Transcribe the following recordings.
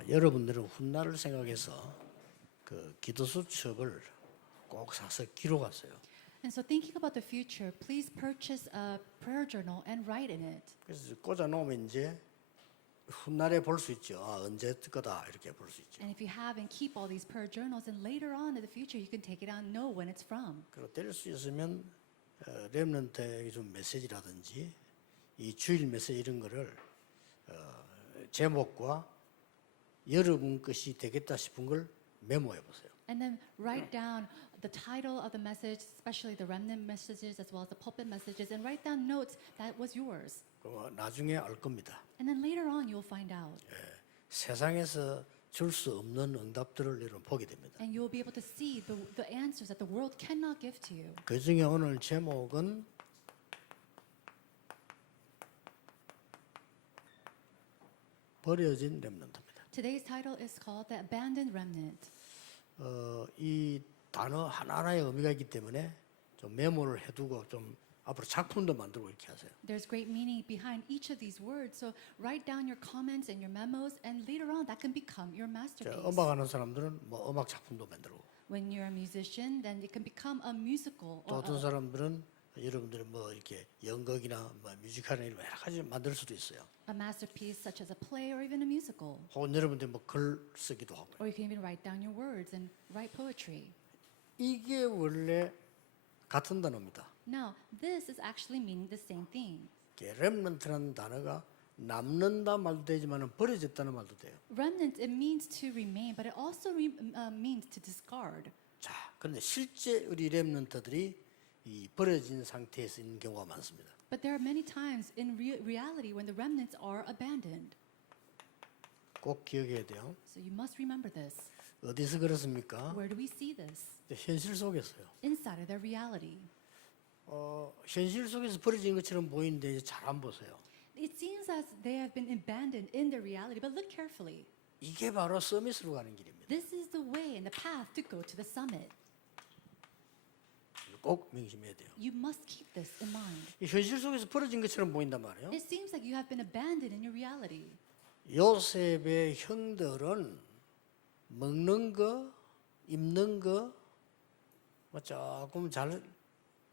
아, 여러분들은 훗날을 생각해서 그 기도 수첩을 꼭 사서 기록하세요. And so, thinking about the future, please purchase a prayer journal and write in it. 그래서 꽂아 놓으면 이제 훗날에 볼 수 있죠. 아, 언제 거다 이렇게 볼 수 있죠. And if you have and keep all these prayer journals, and later on in the future, you can take it out and know when it's from. 그리고 될수 있으면 어, 렘넌트에게 좀 메시지라든지 이 주일 메시지 이런 거를 어, 제목과 여러분 것이 되겠다 싶은 걸 메모해 보세요. And then write down the title of the message, especially the remnant messages as well as the pulpit messages, and write down notes that was yours. 그럼 나중에 알 겁니다. And then later on, you'll find out. 세상에서 줄 수 없는 응답들을 여러분 보게 됩니다. And you'll be able to see the, the answers that the world cannot give to you. 그 중에 오늘 제목은 버려진 렘넌트입니다. Today's title is called The Abandoned Remnant. 어, 이 단어 하나하나의 의미가 있기 때문에 좀 메모를 해두고 좀 앞으로 작품도 만들고 이렇게 하세요. There's great meaning behind each of these words. So write down your comments and your memos, and later on, that can become your 자, masterpiece. 음악하는 사람들은 뭐 음악 작품도 만들고 When you're a musician, then it can become a musical. 또 Or 어떤 a, 사람들은 여러분들이 뭐 이렇게 연극이나 뭐 뮤지컬이나 이런 여러 가지 만들 수도 있어요. a masterpiece such as a play or even a musical. 혹은 여러분들이 뭐글 쓰기도 하고 Or you can even write down your words and write poetry. 이게 원래 같은 단어입니다. Now, this is actually meaning the same thing. 렘넌트라는 단어가 남는다 말도 되지만 버려졌다는 말도 돼요. Remnant, it means to remain, but it also re, uh, means to discard. 자, 그런데 실제 우리 렘넌트들이 이 버려진 상태에서 있는 경우가 많습니다. But there are many times in rea- reality when the remnants are abandoned. 꼭 기억해야 돼요. So you must remember this. 어디서 그렇습니까? Where do we see this? 현실 속에서요. Inside of their reality. 어, 현실 속에서 버려진 것처럼 보이는데 잘 안 보세요. It seems as they have been abandoned in their reality, but look carefully. 이게 바로 서밋으로 가는 길입니다. This is the way and the path to go to the summit. 꼭 명심해야 돼요. You must keep this in mind. 이 현실 속에서 버려진 것처럼 보인단 말이에요. It seems like you have been abandoned in your reality. 요셉의 형들은 먹는 거, 입는 거, 뭐 조금 잘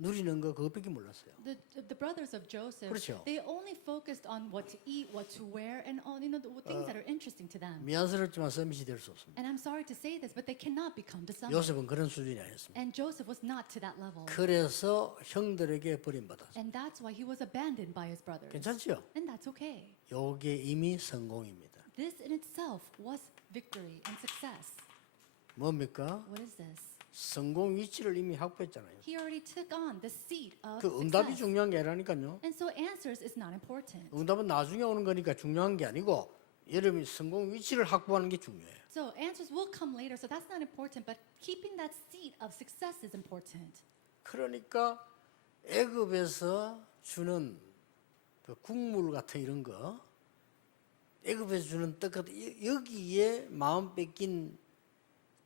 누리는 거 그것밖에 몰랐어요. The, the brothers of Joseph, 그렇죠. they only focused on what to eat, what to wear, and all you know the things that are interesting to them. 미안스럽지만 서밋이 될 수 없습니다. And I'm sorry to say this, but they cannot become the summit. 요셉은 그런 수준이 아니었습니다. And Joseph was not to that level. 그래서 형들에게 버림받았어요. And that's why he was abandoned by his brothers. 괜찮죠? And that's okay. 요게 이미 성공입니다. This in itself was victory and success. 뭡니까? What is this? 성공 위치를 이미 확보했잖아요. He already took on the seat of 그 응답이 success. 중요한 게 아니라니까요. And so answers is not important. 응답은 나중에 오는 거니까 중요한 게 아니고 여러분이 성공 위치를 확보하는 게 중요해요. So answers will come later, so that's not important, but keeping that seat of success is important. 그러니까 애굽에서 주는 그 국물 같은 이런 거, 애굽에서 주는 떡 같은 이- 여기에 마음 뺏긴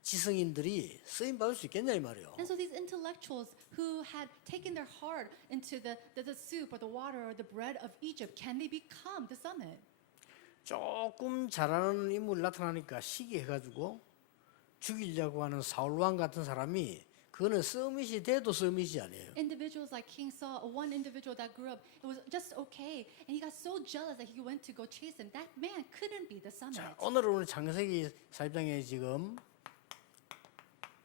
지성인들이 쓰임 받을 수 있겠냐 이 말이에요. And so these intellectuals who had taken their heart into the, the, the soup or the water or the bread of Egypt, can they become the summit? 조금 잘하는 인물이 나타나니까 시기해가지고 죽이려고 하는 사울 왕 같은 사람이 그거는 서밋이 돼도 서밋이 아니에요. Individuals like King Saul, one individual that grew up, it was just okay, and he got so jealous that he went to go chase him. That man couldn't be the summit. 자, 오늘은 우리 창세기 4장에 지금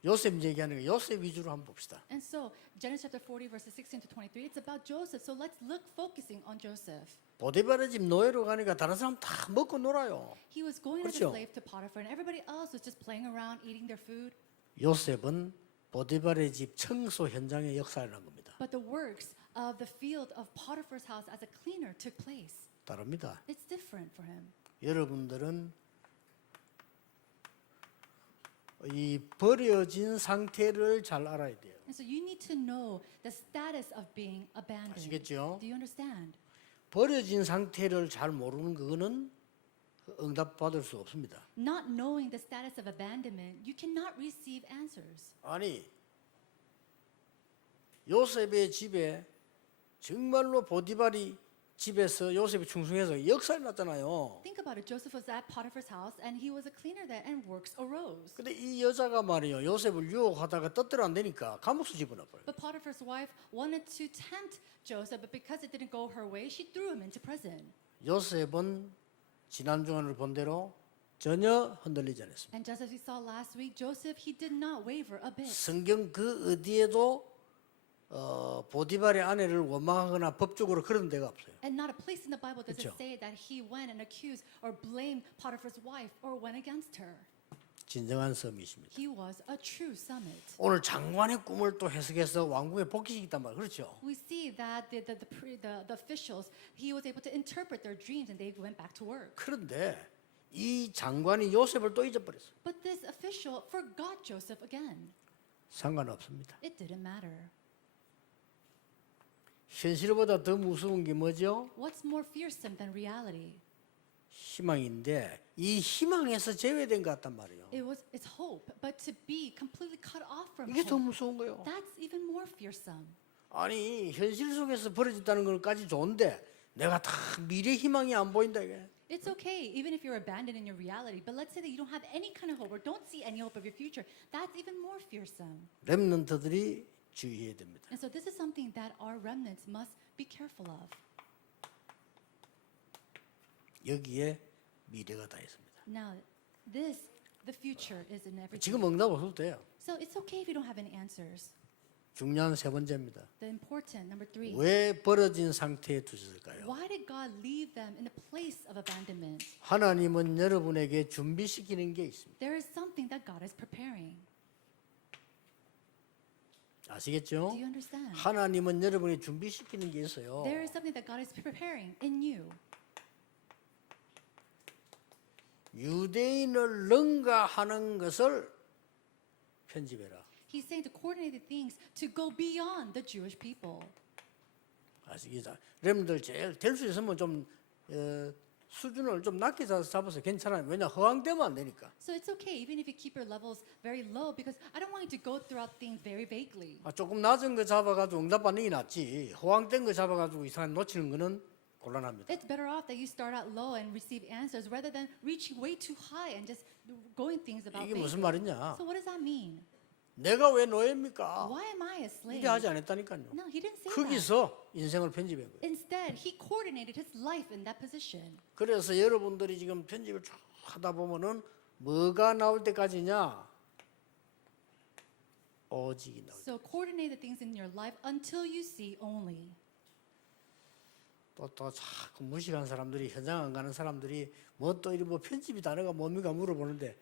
요셉 얘기하는 거 요셉 위주로 한번 봅시다. And so Genesis chapter 40, verses 16 to 23, it's about Joseph. So let's look focusing on Joseph. 보디발의 집 노예로 가니까 다른 사람 다 먹고 놀아요. He was going as 그렇죠. a slave to Potiphar, and everybody else was just playing around, eating their food. 요셉은 보디발의 집 청소 현장의 역사를 한 겁니다. But the works of the field of Potiphar's house as a cleaner took place. 다릅니다. It's different for him. 여러분들은 이 버려진 상태를 잘 알아야 돼요. And so you need to know the status of being abandoned. 아시겠죠? Do you understand? 버려진 상태를 잘 모르는 그거는 응답 받을 수 없습니다. Not knowing the status of abandonment, you cannot receive answers. 아니 요셉의 집에 정말로 보디발이 집에서 요셉이 충성해서 역사에 났잖아요. Think about it. Joseph was at Potiphar's house and he was a cleaner there and works arose. 근데 이 여자가 말이요 요셉을 유혹하다가 뜻대로 안 되니까 감옥수 집어넣어버려. But Potiphar's wife wanted to tempt Joseph, but because it didn't go her way, she threw him into prison. 요셉은 지난 주간을 본 대로 전혀 흔들리지 않았습니다. And just as we saw last week, Joseph, he did not waver a bit. 성경 그 어디에도 어, 보디발의 아내를 원망하거나 법적으로 그런 데가 없어요. And not a place in the Bible does 그쵸. it say that he went and accused or blamed Potiphar's wife or went against her. 진정한 썸이십니다. He was a true summit. 오늘 장관의 꿈을 또 해석해서 왕궁에 복귀시켰단 말이에요. 그렇죠? We see that the, the, the, pre, the, the officials, he was able to interpret their dreams and they went back to work. 그런데 이 장관이 요셉을 또 잊어버렸어요. But this official forgot Joseph again. 상관없습니다. It didn't matter. 현실보다 더 무서운 게 뭐죠? What's more fearsome than reality? 희망인데 이 희망에서 제외된 것 같단 말이에요. It was it's hope, but to be completely cut off from 이게 더 hope, 무서운 거예요. that's even more fearsome. 아니 현실 속에서 벌어졌다는 것까지 좋은데 내가 다 미래 희망이 안 보인다 이게. It's okay, even if you're abandoned in your reality, but let's say that you don't have any kind of hope or don't see any hope of your future. That's even more fearsome. 렘넌트들이 주의해야 됩니다. And so this is something that our remnants must be careful of. 여기에 미래가 다 있습니다. Now, this, the future is in everything. 지금 응답 없어도 돼요. So it's okay if you don't have any answers. 중요한 세 번째입니다. The important, number three. 왜 벌어진 상태에 두셨을까요? Why did God leave them in a place of abandonment? 하나님은 여러분에게 준비시키는 게 있습니다. There is something that God is preparing. 아시겠죠? Do you understand? 하나님은 여러분이 준비시키는 게 있어요. There is something that God is preparing in you. 유대인을 능가하는 것을 편집해라. He's saying to coordinate the things to go beyond the Jewish people. 아시겠죠? 여러분들 제일 될 수 있으면 좀 어, 수준을 좀 낮게 잡- 잡아서 괜찮아요. 왜냐 허황되면 안 되니까. So it's okay, even if you keep your levels very low, because I don't want you to go throughout things very vaguely. 아, 조금 낮은 거 잡아가지고 응답받는 게 낫지. 허황된 거 잡아가지고 이상한 놓치는 거는 곤란합니다. It's better off that you start out low and receive answers rather than reaching way too high and just going things about 이게. 무슨 말이냐? So what does that mean? 내가 왜 노예입니까? Why am I a slave? 이래 하지 않았다니까요. No, he didn't say that. 거기서 인생을 편집한 거예요. Instead, he coordinated his life in that position. 그래서 여러분들이 지금 편집을 쭉 하다 보면은 뭐가 나올 때까지냐? 오직이 나올 때. So coordinate the things in your life until you see only. 또, 또 자꾸 무식한 사람들이 현장 안 가는 사람들이 뭐 또 이리 뭐 편집이 단어가 뭡니까 물어보는데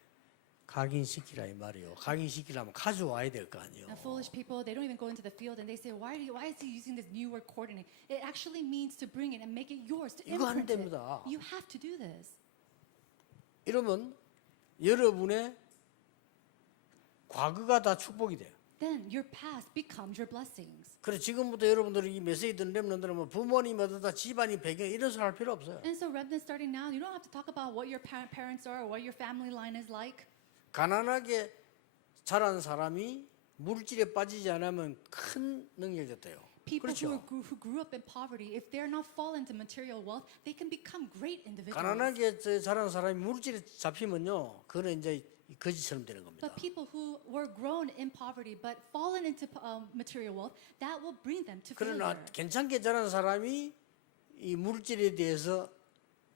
각인시키라 이 말이요. 각인시키려면 가져와야 될 거 아니에요. Now, foolish people, they don't even go into the field and they say, why, do you, why is he using this new word coordinate? It actually means to bring it and make it yours, to 이거 안 imprint it. 됩니다. You have to do this. 이러면 여러분의 과거가 다 축복이 돼요. Then your past becomes your blessings. 그래 지금부터 여러분들이 이 메시지 듣는 렘런들은 뭐 부모님 어디다 집안이 배경 이런 소리 할 필요 없어요. And so, remnants starting now, you don't have to talk about what your pa- parents are or what your family line is like. 가난하게 자란 사람이 물질에 빠지지 않으면 큰 능력이 됐대요. People who, 그렇죠. are, grew- who grew up in poverty, if they're not fall into material wealth, they can become great individuals. 가난하게 저- 자란 사람이 물질에 잡히면요, 그거는 이제 거지처럼 되는 겁니다. But people who were grown in poverty but fallen into um, material wealth, that will bring them to 그러나 failure. 괜찮게 자란 사람이 이 물질에 대해서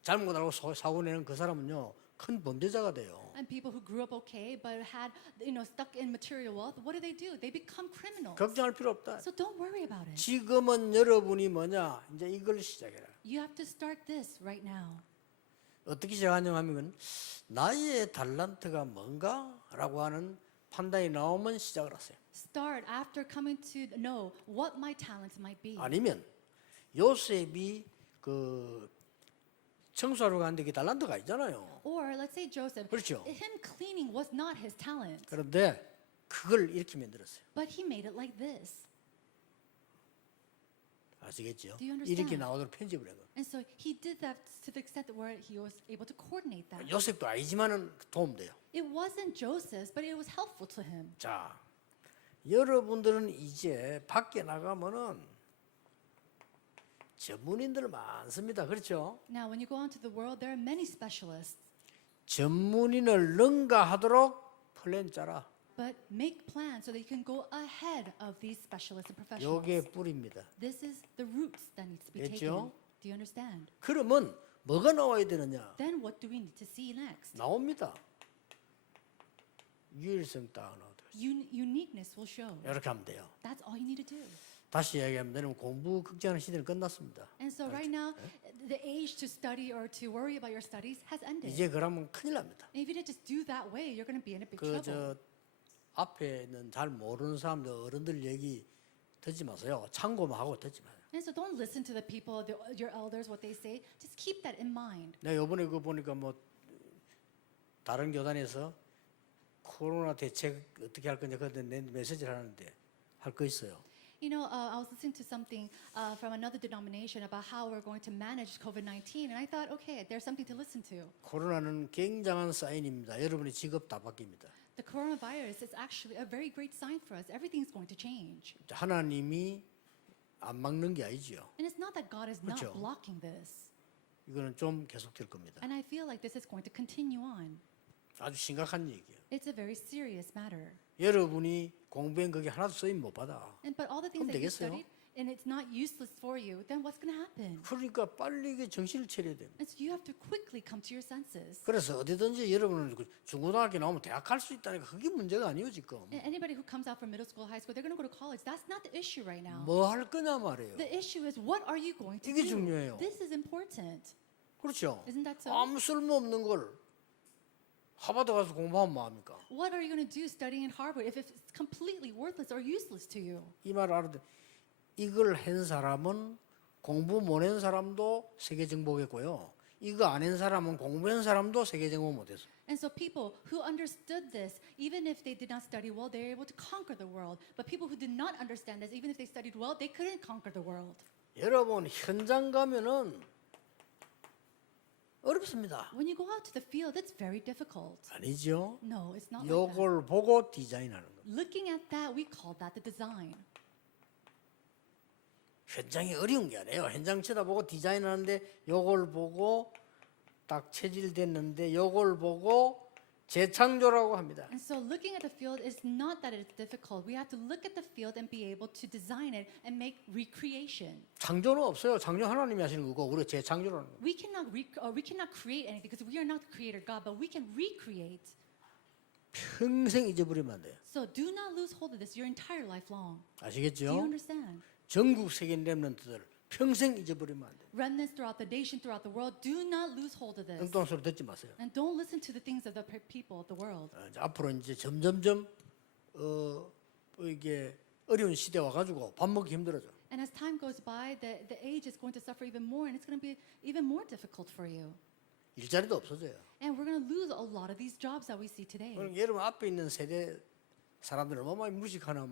잘못 알고 사- 사고 내는 그 사람은요, 큰 범죄자가 돼요. And people who grew up okay but had, you know, stuck in material wealth, what do they do? They become criminals. 걱정할 필요 없다. So don't worry about it. 지금은 여러분이 뭐냐, 이제 이걸 시작해라. You have to start this right now. 어떻게 시작하냐 하면 나의 달란트가 뭔가라고 하는 판단이 나오면 시작을 하세요. Start after coming to know what my talents might be. 아니면 요셉이 그 청소하러 갔는데 그 달란트가 있잖아요. Or let's say Joseph, 그렇죠. him cleaning was not his talent, 그런데 그걸 이렇게 만들었어요. but he made it like this. 아시겠죠? Do you understand? 이렇게 나오도록 편집을 한 거예요. And so he did that to the extent where he was able to coordinate that. 요셉도 아니지만은 도움돼요. It wasn't Joseph's, but it was helpful to him. 자, 여러분들은 이제 밖에 나가면은 전문인들 많습니다. 그렇죠? Now, when you go out to the world, there are many specialists, 전문인을 능가하도록 플랜 짜라. but make plans so that you can go ahead of these specialists and professionals. 요게 뿌리입니다. This is the roots that needs to be taken. 됐죠? Do you understand? 그러면 뭐가 나와야 되느냐? Then what do we need to see next? 나옵니다. 유일성 딱 나오더라고요. Un- uniqueness will show. 이렇게 하면 돼요. That's all you need to do. 다시 되는 공부 걱정하는 시대는 끝났습니다. And so right now, the age to study or to worry about your studies has ended. 이제 그러면 큰일 납니다. And if you just do that way, you're going to be in a big 그 trouble. 저 앞에는 잘 모르는 사람들 어른들 얘기 듣지 마세요. 참고만 하고 듣지 마세요. And so don't listen to the people, the, your elders, what they say. Just keep that in mind. 내가 이번에 그 보니까 뭐 다른 교단에서 코로나 대책 어떻게 할 그때 내 메시지를 하는데 할 거 있어요. You know, uh, I was listening to something uh, from another denomination about how we're going to manage COVID 19, and I thought, okay, there's something to listen to. 코로나는 굉장한 사인입니다. 여러분의 직업 다 바뀝니다. The coronavirus is actually a very great sign for us. Everything's going to change. 하나님이 안 막는 게 아니지요. And it's not that God is not 그렇죠. blocking this. 이거는 좀 계속될 겁니다. And I feel like this is going to continue on. 아주 심각한 얘기예요. It's a very serious matter. 여러분이 공부한 그게 하나도 쓰임 못 받아. And but all the things 그럼 that you 되겠어요? studied and it's not useless for you, then what's going to happen? 그러니까 빨리 그 정신을 차려야 됩니다. And so you have to quickly come to your senses. 그래서 어디든지 여러분은 그 중고등학교 나오면 대학 갈 수 있다니까 그게 문제가 아니에요 지금. And anybody who comes out from middle school, high school, they're going to go to college. That's not the issue right now. 뭐 할 거냐 말이에요. The issue is what are you going to 이게 do? 중요해요. This is important. 그렇죠. Isn't that so? 아무 쓸모 없는 걸 하버드 가서 공부하면 뭐합니까? What are you going to do studying in Harvard if it's completely worthless or useless to you? 이 말을 알아듣 이걸 한 사람은 공부 못한 사람도 세계 정복했고요. 이거 안 한 사람은 공부한 사람도 세계 정복 못했어. And so people who understood this, even if they did not study well, they were able to conquer the world. But people who did not understand this, even if they studied well, they couldn't conquer the world. 여러분 현장 가면은 어렵습니다. When you go out to the field, it's very difficult. 아니죠? No, it's not like that. 요걸 보고 디자인하는 거. Looking at that, we call that the design. 현장이 어려운 게 아니에요. 현장 쳐다보고 디자인하는데 요걸 보고 딱 체질됐는데 요걸 보고 재창조라고 합니다. And so looking at the field is not that it's difficult. We have to look at the field and be able to design it and make recreation. 창조는 없어요. 창조 하나님이 하시는 거고 우리가 재창조라는 거. We cannot rec- or we cannot create anything because we are not the creator God, but we can recreate. 평생 잊어버리면 안 돼요. So do not lose hold of this your entire life long. Do you 아시겠죠? understand? 전국 세계 렘넌트들 평생 잊어버리면 안 돼요. Remnants throughout the nation, throughout the world, do not lose hold of this. 엉뚱한 소리 듣지 마세요. And don't listen to the things of the pe- people of the world. 어, 이제 앞으로 이제 점점점 어, 어, 이게 어려운 시대 와가지고 밥 먹기 힘들어져. And as time goes by, the, the age is going to suffer even more, and it's going to be even more difficult for you. 일자리도 없어져요. And we're going to lose a lot of these jobs that we see today. 그럼 여러분 앞에 있는 세대 사람들은 얼마나 무식하냐면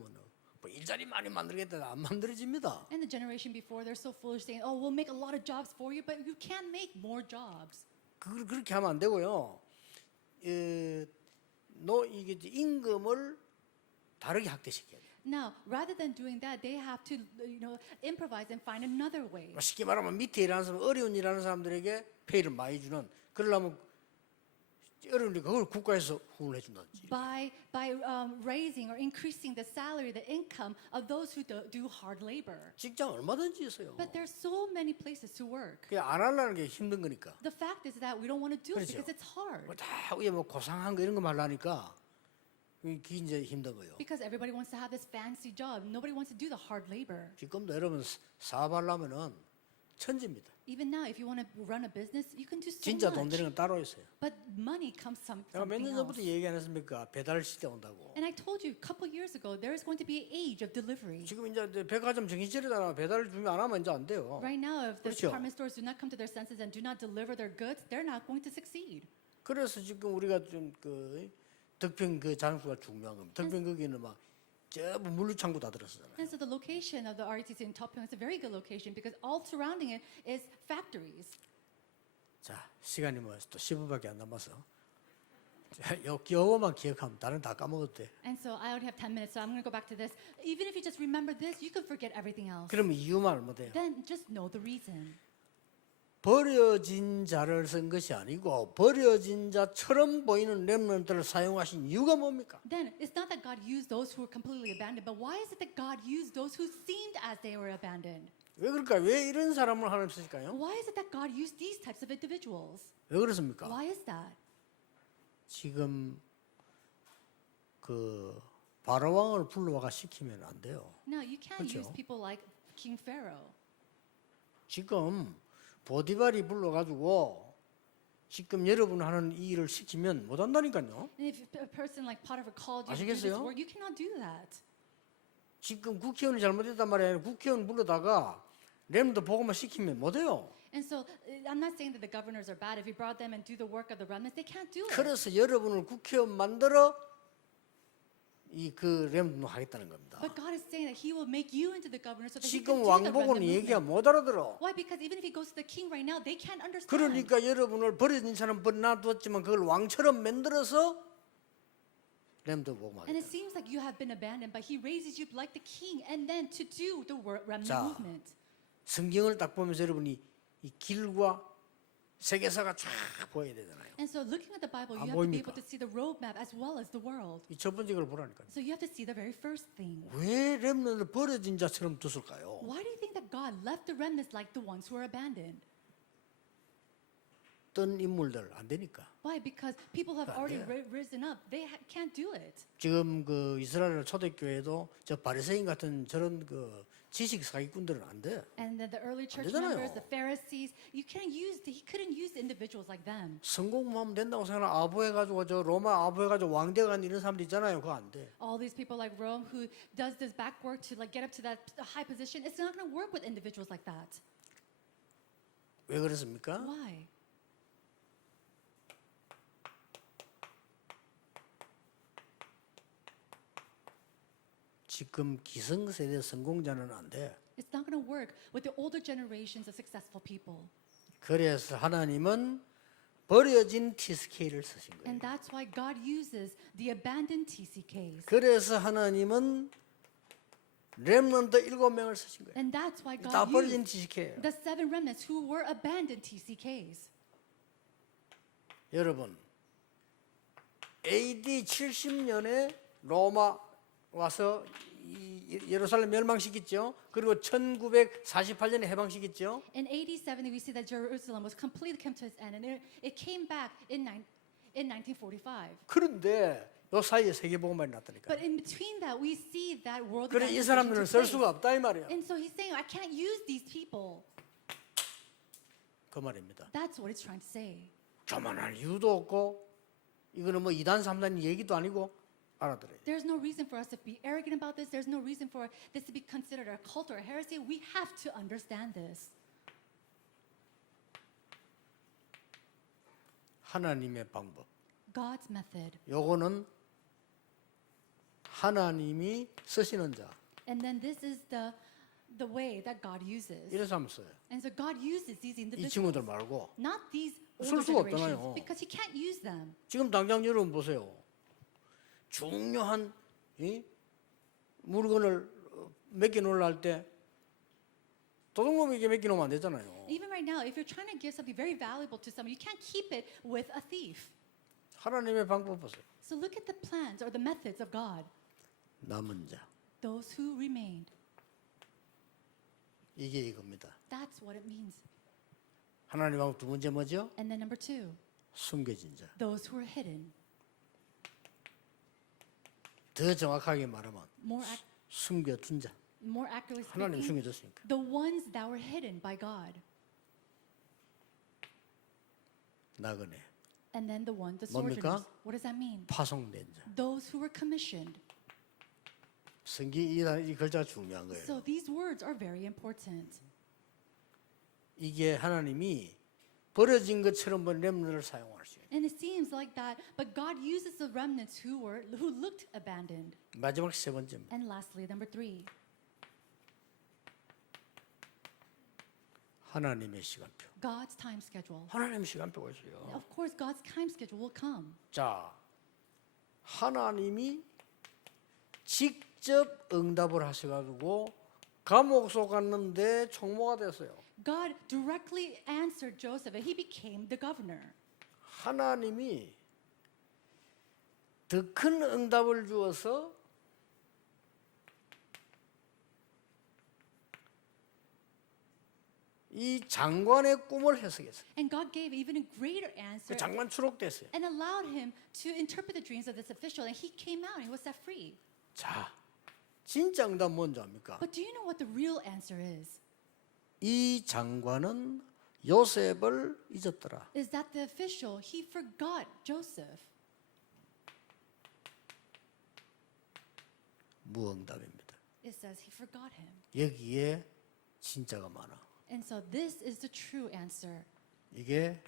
뭐 일자리 많이 만들겠다 안 만들어집니다. And the generation before, they're so foolish saying, oh, we'll make a lot of jobs for you, but you can't make more jobs. 그 그렇게 하면 안 되고요. 에, 노 이게 이제 임금을 다르게 확대시켜야 돼요. Now, rather than doing that, they have to, you know, improvise and find another way. 뭐 쉽게 말하면 밑에 일하는 사람, 어려운 일하는 사람들에게 페이를 많이 주는 그러려면 어려우니까 그걸 국가에서 후원을 해준다든지. By, by um, raising or increasing the salary, the income of those who do, do hard labor. 직장 얼마든지 있어요. But there's so many places to work. 그냥 안 하려는 게 힘든 거니까. The fact is that we don't want to do it 그렇죠. because it's hard. 뭐다 위에 뭐 고상한 거 이런 거 말하니까 그게 이제 힘든 거예요. Because everybody wants to have this fancy job. Nobody wants to do the hard labor. 지금도 여러분 사업하려면은 천지입니다. Even now, if you want to run a business, you can do so 진짜 돈 much. 되는 건 따로 있어요. But money comes some, 제가 몇 something 년 전부터 else. 얘기 안 했습니까? 배달 시대 온다고. And I told you a couple years ago, there is going to be an age of delivery. 지금 이제 백화점 정신차리잖아. 배달 주면 안 하면 이제 안 돼요. Right now, if the 그렇죠. department stores do not come to their senses and do not deliver their goods, they're not going to succeed. 그래서 지금 우리가 좀그 덕평 그 장소가 중요한 겁니다. 덕평 거기는 막 전부 물류창고 다 들었잖아요. And so the location of the RTC in Topyeong is a very good location because all surrounding it is factories. 자 시간이 뭐또 10분밖에 안 남아서 자, 요 요거만 기억하면 다른 다 까먹어도 돼. And so I only have 10 minutes, so I'm going to go back to this. Even if you just remember this, you can forget everything else. 그러면 이유만 못 해요. Then just know the reason. 버려진 자를 쓴 것이 아니고 버려진 자처럼 보이는 렘넌트를 사용하신 이유가 뭡니까? Then it's not that God used those who were completely abandoned, but why is it that God used those who seemed as they were abandoned? 왜 그럴까? 왜 이런 사람을 하나님 쓰실까요? Why is it that God used these types of individuals? 왜 그렇습니까? Why is that? 지금 그 바로 왕을 불러와가 시키면 안 돼요. No, you can't use 그렇죠. people like King Pharaoh. 지금 보디발이 불러가지고 지금 여러분 하는 이 일을 시키면 못 한다니까요. And if a person like Potiphar called you to do this 아시겠어요? work, you cannot do that. 지금 국회의원이 잘못했단 말이에요. 국회의원 불러다가 렘도 보고만 시키면 못해요. And so uh, I'm not saying that the governors are bad. If you brought them and do the work of the remnants, they can't do it. 그래서 여러분을 국회의원 만들어 이그 렘도 하겠다는 겁니다. But God is saying that He will make you into the governor so that 지금 can do the 왕복은 remnant 얘기가 movement. 못 알아들어. Why? Because even if He goes to the king right now, they can't understand. 그러니까 여러분을 버려진 사람 놔두었지만 그걸 왕처럼 만들어서 렘도 보고 And 하겠다. it seems like you have been abandoned, but He raises you like the king, and then to do the remnant 자. movement. 성경을 딱 보면서 여러분이 이 길과 세계사가 쫙 보여야 되잖아요. And so, looking at the Bible, 안 you have to be 보입니까? able to see the roadmap as well as the world. 이첫 번째 걸 보라니까요. So you have to see the very first thing. 왜 렘넌을 버려진 자처럼 뒀을까요? Why do you think that God left the remnants like the ones who were abandoned? 어떤 인물들 안 되니까. Why? Because people have 안 already ri- risen up. They ha- can't do it. 지금 그 이스라엘 초대교회도 저 바리새인 같은 저런 그 지식 사기꾼들은 안 돼. And then the early church 되잖아요. members, the Pharisees, you can't use. He couldn't use individuals like them. 성공하면 된다고 생각하는 아부 해가지고 저 로마 아부 해가지고 왕대간 이런 사람들 있잖아요. 그거 안 돼. All these people like Rome who does this back work to like get up to that high position, it's not going to work with individuals like that. 왜 그렇습니까? Why? 지금 기성세대 성공자는 안 돼. It's not going to work with the older generations of successful people. 그래서 하나님은 버려진 TSK를 쓰신 거예요. And that's why God uses the abandoned TCKs. 그래서 하나님은 렘넌트 일곱 명을 쓰신 거예요. And that's why 다 God 버려진 used TSK예요. the seven remnants who were abandoned TCKs. 여러분, AD 70년에 로마 와서 이 예루살렘 멸망시켰죠. 그리고 1948년에 해방시켰죠. In AD 70, we see that Jerusalem was completely come to its end, and it, it came back in, in 1945. 그런데 요 사이에 세계복음만이 났다니까. But in between that, we see that world 그래 이 took 쓸. 수가 없다 이 말이야. And so he's saying, I can't use these people. 그 말입니다. That's what he's trying to say. 교만할 이유도 없고 이거는 뭐 이단 삼단 얘기도 아니고 알아들어야 돼. There's no reason for us to be arrogant about this. There's no reason for this to be considered a cult or a heresy. We have to understand this. 하나님의 방법. God's method. 요거는 하나님이 쓰시는 자. And then this is the, the way that God uses. 이래서 하면 써요. And so God uses these 이 individuals. 친구들 말고 Not these 쓸 older 수가 generations. 없잖아요. Because he can't use them. 지금 당장 여러분 보세요. 중요한 이 물건을 어, 맡겨 놓으려 할때 도둑놈에게 맡겨 놓으면 안 되잖아요. Even right now, if you're trying to give something very valuable to someone, you can't keep it with a thief. 하나님의 방법 보세요. So look at the plans or the methods of God. 남은 자. Those who remained. 이게 이겁니다. That's what it means. 하나님 방법 두 번째 뭐죠? And then number two, 숨겨진 자. those who are hidden. 더 정확하게 말하면 More, ac- 숨겨둔 자. more accurately 하나님 speaking, 숨겨뒀으니까. the ones that were hidden by God. 나그네. And then the one, the 뭡니까? sojourners. What does that mean? 파송된 자. Those who were commissioned. 성기 이, 이 글자가 중요한 거예요. So these words are very important. 이게 하나님이 버려진 것처럼 본 렘너를 사용할 수 있어요. And it seems like that, but God uses the remnants who were who looked abandoned. 마지막 세 번째입니다. And lastly, number three, 하나님의 시간표. God's time schedule. 하나님 시간표가 있어요. Of course, God's time schedule will come. 자, 하나님이 직접 응답을 하셔가지고 감옥 속 갔는데 총무가 됐어요. God directly answered Joseph, and he became the governor. 하나님이 더 큰 응답을 주어서 이 장관의 꿈을 해석했어요. And God gave even a greater answer 그 장관 추록됐어요. and allowed him to interpret the dreams of this official, and he came out and was set free. 자, 진짜 응답 뭔지 압니까? But do you know what the real answer is? 이 장관은 요셉을 잊었더라. Is that the official, he forgot Joseph. 무응답입니다. It says he forgot him. 여기에 진짜가 많아. And so this is the true answer. 이게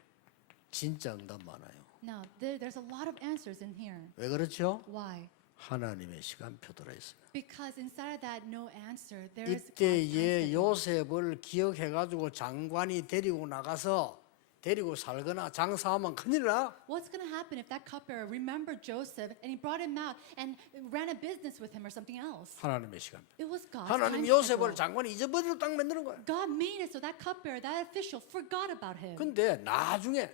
진짜 응답 많아요. Now, there, there's a lot of answers in here. 왜 그렇죠? Why? 하나님의 시간표 들어 있어요. Because inside that no answer, there is 이때에. 요셉을 기억해 가지고 장관이 데리고 나가서 데리고 살거나 장사하면 큰일 나. What's going to happen if that cupbearer remembered Joseph and he brought him out and ran a business with him or something else? 하나님의 시간표. It was God's 하나님 time 요셉을. 장관이 잊어버리고 딱 만드는 거야. God made it so that cupbearer, that official, forgot about him. 근데 나중에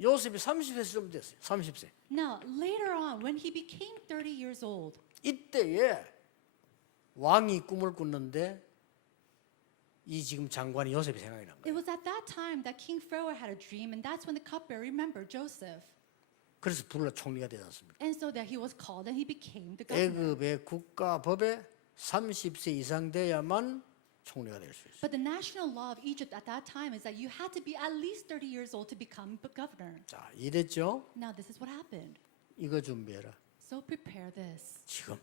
요셉이 30세쯤 됐어요. 30세. Now, later on, when he became 30 years old, 이때에 왕이 꿈을 꿨는데 이 지금 장관이 요셉이 생각이 난 거예요. it was at that time that King Pharaoh had a dream, and that's when the cupbearer remembered Joseph. 그래서 불러 총리가 되지 않습니까? And so that he was called and he became the governor. 애굽의 국가법에 30세 이상 돼야만 총리가 될 수 있어요. But the national law of Egypt at that time is that you had to be at least 30 years old to become governor. 자, 이랬죠? Now, this is what happened. 이거 준비해라. So prepare this. 지금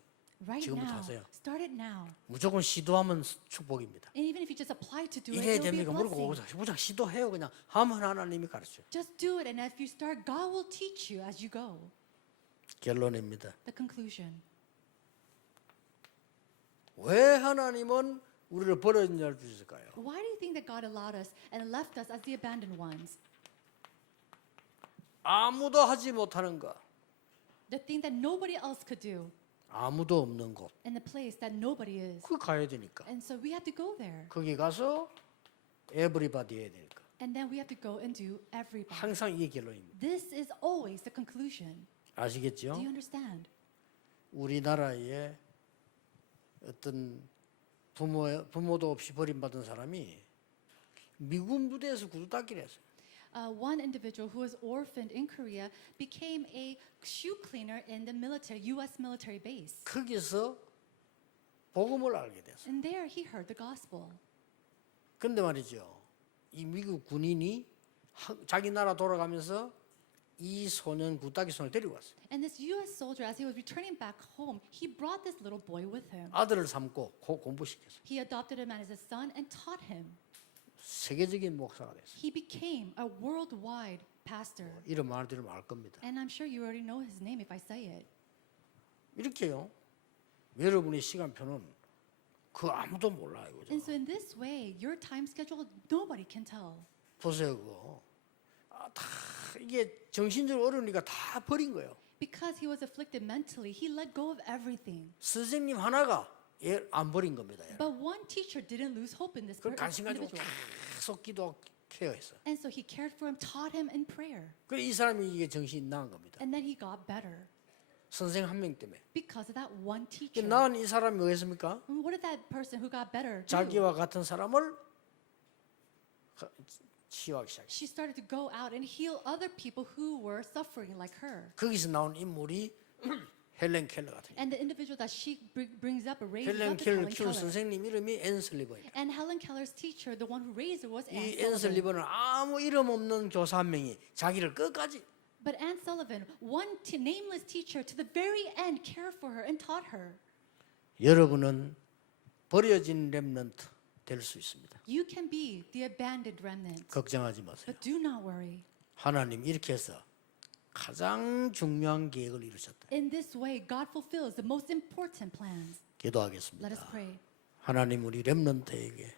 Right 지금부터 now. 하세요. Start it now. 무조건 시도하면 축복입니다. And even if you just apply to do it, 이래야 it will be a 됩니까? 모르고 blessing. 무조건 시도해요. 그냥 하면 하나님이 가르쳐요. Just do it, and if you start, God will teach you as you go. 결론입니다. The conclusion. 왜 하나님은 우리를 버려진 자를 주실까요? Why do you think that God allowed us and left us as the abandoned ones? 아무도 하지 못하는 것, The thing that nobody else could do, 아무도 없는 곳, and the place that nobody is. 그 가야 되니까. And so we have to go there. 거기 가서 에브리바디 해야 되니까. And then we have to go and do everybody. 항상 이게 결론입니다. This is always the conclusion. 아시겠죠? Do you understand? 우리나라에 어떤 부모 부모도 없이 버림받은 사람이 미군 부대에서 구두 닦기를 했어요. Uh, one individual who was orphaned in Korea became a shoe cleaner in the military, U.S. military base. 거기서 복음을 알게 됐어요. And there he heard the gospel. 근데 말이죠. 이 미국 군인이 하- 자기 나라 돌아가면서 이 소년 구따기 손을 데리고 왔어요. And this U.S. soldier, as he was returning back home, he brought this little boy with him. 아들을 삼고 고- 공부시켰어요. He adopted him as his son and taught him. 세계적인 목사가 됐어요. He became a worldwide pastor. 이런 말을 들으면 알 겁니다. And I'm sure you already know his name if I say it. 이렇게요. 여러분의 시간표는 그 아무도 몰라요. 그죠? And so in this way, your time schedule, nobody can tell. 보세요, 그거. 아, 다 이게 정신적으로 어려우니까 다 버린 거예요. Because he was afflicted mentally, he let go of everything. 선생님 하나가 얘안 버린 겁니다. 얘. But one teacher didn't lose hope in this 그 관심 가지고 individual. 계속 기도 케어했어. And so he cared for him, taught him in prayer. 그래 이 사람이 이게 정신이 나은 겁니다. And then he got better 선생 한 명 때문에. because of that one 그 teacher. 나은 이 사람이 뭐했습니까? And what did that person who got better do? 자기와 같은 사람을 가- 치유하기 시작했어요. She started to go out and heal other people who were suffering like her. 거기서 나온 인물이 헬렌 켈러 같은. And the individual that she br- brings up or raises 헬렌 up is 켈러 Helen 키운 Keller. 선생님 이름이 앤 슬리버예요. And Helen Keller's teacher, the one who raised her, was Anne 이앤 Sullivan. 슬리버는 아무 이름 없는 교사 한 명이 자기를 끝까지 But Anne Sullivan, one t- nameless teacher, to the very end cared for her and taught her. 여러분은 버려진 렘넌트 될 수 있습니다. You can be the abandoned remnant. 걱정하지 마세요. But do not worry. 하나님 이렇게 해서 가장 중요한 계획을 이루셨다. In this way, God fulfills the most important plans. Let us 기도하겠습니다. pray. 하나님 우리 렘넌트에게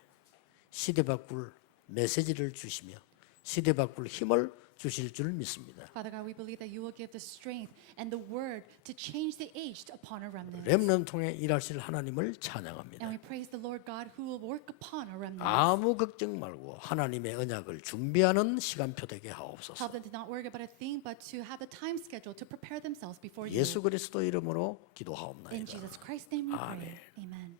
시대 바꿀 메시지를 주시며 시대 바꿀 힘을 주실 줄 믿습니다. Father God, we believe that you will give the strength and the word to change the aged upon a remnant. 렘넌 통해 일하실 하나님을 And 찬양합니다. we praise the Lord God who will work upon a remnant. 아무 걱정 말고 하나님의 언약을 준비하는 시간표 되게 하옵소서. Help them to not worry about a thing, but to have the time schedule to prepare themselves before you. 예수 그리스도 이름으로 In 기도하옵나이다. Jesus Christ's name we pray. Amen.